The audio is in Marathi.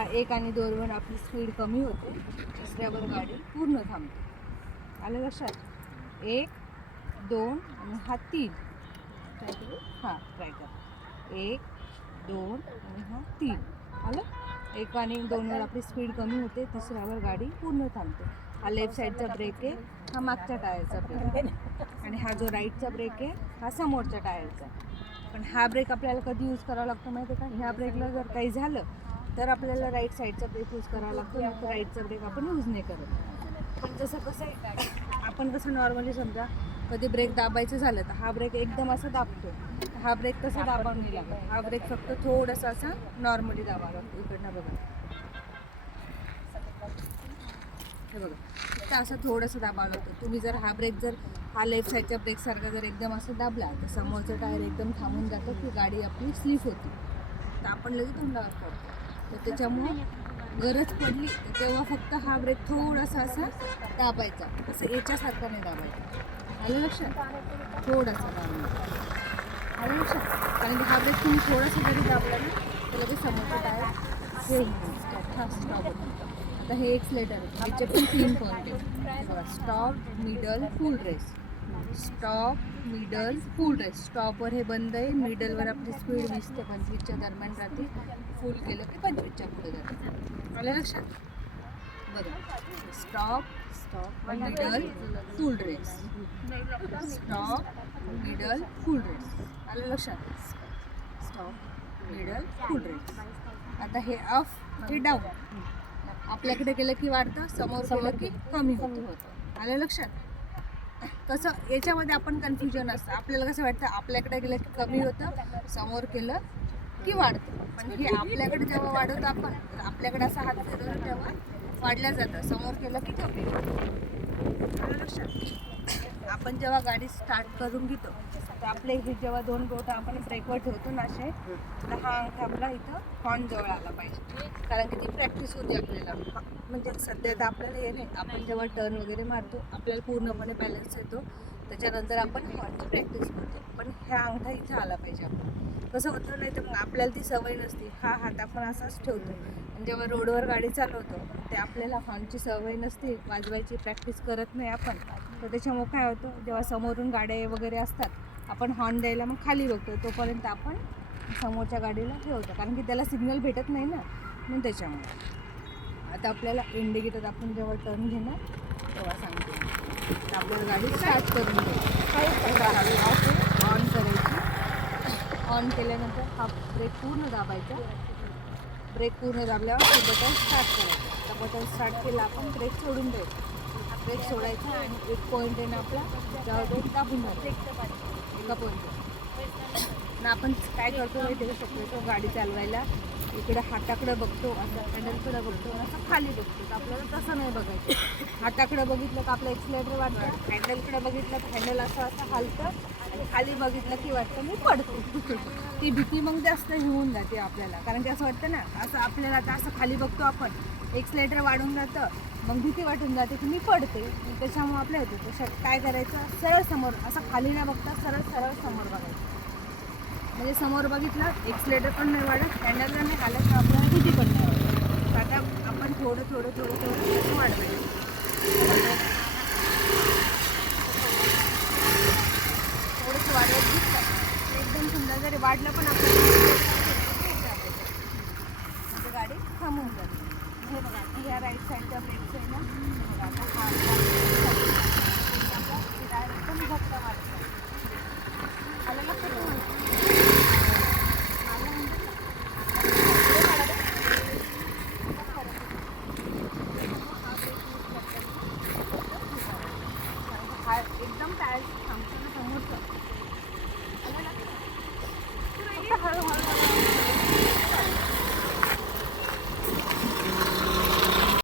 हा एक आणि दोनवर आपली स्पीड कमी होते. दुसऱ्यावर गाडी पूर्ण थांबते. आलं लक्षात? एक दोन आणि हा तीन. ट्राय करू? हां ट्राय कर. एक दोन आणि हा तीन. आलं? एक आणि दोनवर आपली स्पीड कमी होते. तिसऱ्यावर गाडी पूर्ण थांबते. हा लेफ्ट साईडचा ब्रेक आहे. हा मागच्या टायरचा ब्रेक आहे. आणि हा जो राईटचा ब्रेक आहे हा समोरच्या टायरचा पण हा ब्रेक आपल्याला कधी यूज करावा लागतो माहिती आहे का? ह्या ब्रेकला जर काही झालं तर आपल्याला राईट साईडचा ब्रेक यूज करावा लागतो नाही राईटचा ब्रेक आपण यूज नाही करत. पण जसं कसं आहे आपण कसं नॉर्मली समजा कधी ब्रेक दाबायचं झालं तर हा ब्रेक एकदम असं दाबतो हा ब्रेक तसा दाबावा नाही लागत. हा ब्रेक फक्त थोडंसं असं नॉर्मली दाबावा लागतो. इकडनं बघा. हे बघा. तर असं थोडंसं दाबावं लागतं. तुम्ही जर हा ब्रेक जर हा लेफ्ट साईडच्या ब्रेकसारखा जर एकदम असं दाबला तर समोरचं टायर एकदम थांबून जातं की गाडी आपली स्लिप होती. तर आपण लगेच तोंडावर पडतो. तर त्याच्यामुळं गरज पडली तेव्हा फक्त हा ब्रेक थोडासा असा दाबायचा. असं याच्यासारखा नाही दाबायचा. आलं लक्षात? थोडासा दाबायचा आलं लक्षात? कारण की हा ब्रेक तुम्ही थोडासा जरी दाबला ना तर लगेच समोरचं टायर सेम स्टॉप आता हे एक स्लेटर आहे. पण तीन पॉईंट आहे. Stop middle full race stop middle full race स्टॉपवर हे बंद आहे. मिडलवर आपली स्पीड वीस ते पंचवीसच्या दरम्यान राहते. फुल केलं की पंचवीसच्या पुढे जाते. आलं लक्षात? बरं. Stop stop middle full race stop middle full race आलं लक्षात? स्टॉप मिडल फुल रेस आता हे अप हे डाऊन आपल्याकडे केलं की वाढतं समोर केलं की कमी होतं. आलं लक्षात? कसं याच्यामध्ये आपण कन्फ्युजन असतं. आपल्याला कसं वाटतं आपल्याकडे गेलं की कमी होतं समोर केलं की वाढतं. पण हे आपल्याकडे जेव्हा वाढवतो आपण तर आपल्याकडे असा हात तेव्हा वाढल्या जातं. समोर केलं की कमी होतं. लक्षात आपण जेव्हा गाडी स्टार्ट करून घेतो तर आपले हे जेव्हा दोन बोटं आपण ब्रेकवर ठेवतो ना असे तर हा अंगठा आपला इथं हॉर्न जवळ आला पाहिजे. कारण की ती प्रॅक्टिस होती आपल्याला. म्हणजे सध्या तर आपल्याला हे नाही आपण जेव्हा टर्न वगैरे मारतो आपल्याला पूर्णपणे बॅलन्स येतो. त्याच्यानंतर आपण हॉलची प्रॅक्टिस करतो. पण ह्या अंगठा इथं आला पाहिजे आपण. कसं होतं नाही तर मग आपल्याला ती सवय नसती. हा हात आपण असाच ठेवतो आणि जेव्हा रोडवर गाडी चालवतो ते आपल्याला हॉर्नची सवय नसते. वाजवायची प्रॅक्टिस करत नाही आपण. तर त्याच्यामुळे काय होतं जेव्हा समोरून गाड्या वगैरे असतात आपण हॉर्न द्यायला मग खाली बघतो तोपर्यंत आपण समोरच्या गाडीला ठेवतो. कारण की त्याला सिग्नल भेटत नाही ना. म्हणून त्याच्यामुळे. आता आपल्याला इंडिकेटर आपण जेव्हा टर्न घेणार तेव्हा सांगतो. गाडी स्टार्ट करून घ्यायची ऑन करायची ऑन केल्यानंतर हा ब्रेक पूर्ण दाबायचा. ब्रेक पूर्ण दाबल्यावर हे बटन स्टार्ट करायचं. बटन स्टार्ट केलं आपण ब्रेक सोडून द्यायचा ब्रेक सोडायचा आणि एक पॉईंट आहे ना आपला त्यावर ब्रेक दाबून धरायचा एका पॉईंट ना आपण काय करतो माहिती आहे गाडी चालवायला इकडे हाताकडे बघतो असं हँडलकडे बघतो आणि असं खाली बघतो. तर आपल्याला तसं नाही बघायचं. हाताकडे बघितलं तर आपलं एक्सिलेटर वाटतं. हँडलकडे बघितलं तर हँडल असं असं हालतं. आणि खाली बघितलं की वाटतं मी पडतो. ती भीती मग जास्त घेऊन जाते आपल्याला. कारण की असं वाटतं ना असं आपल्याला आता असं खाली बघतो आपण. एक्सिलेटर वाढून जातं. मग भीती वाटून जाते की मी पडते. त्याच्यामुळे आपल्या होते तसं काय करायचं? सरळ समोर असं खाली न बघता सरळ सरळ समोर बघायचं. म्हणजे समोर बघितलं एक्सलेटर पण नाही वाढत हँडलला नाही आलं तर आपल्याला किती पण नाही वाढत आता आपण थोडं थोडं थोडं थोडं वाढवायचं.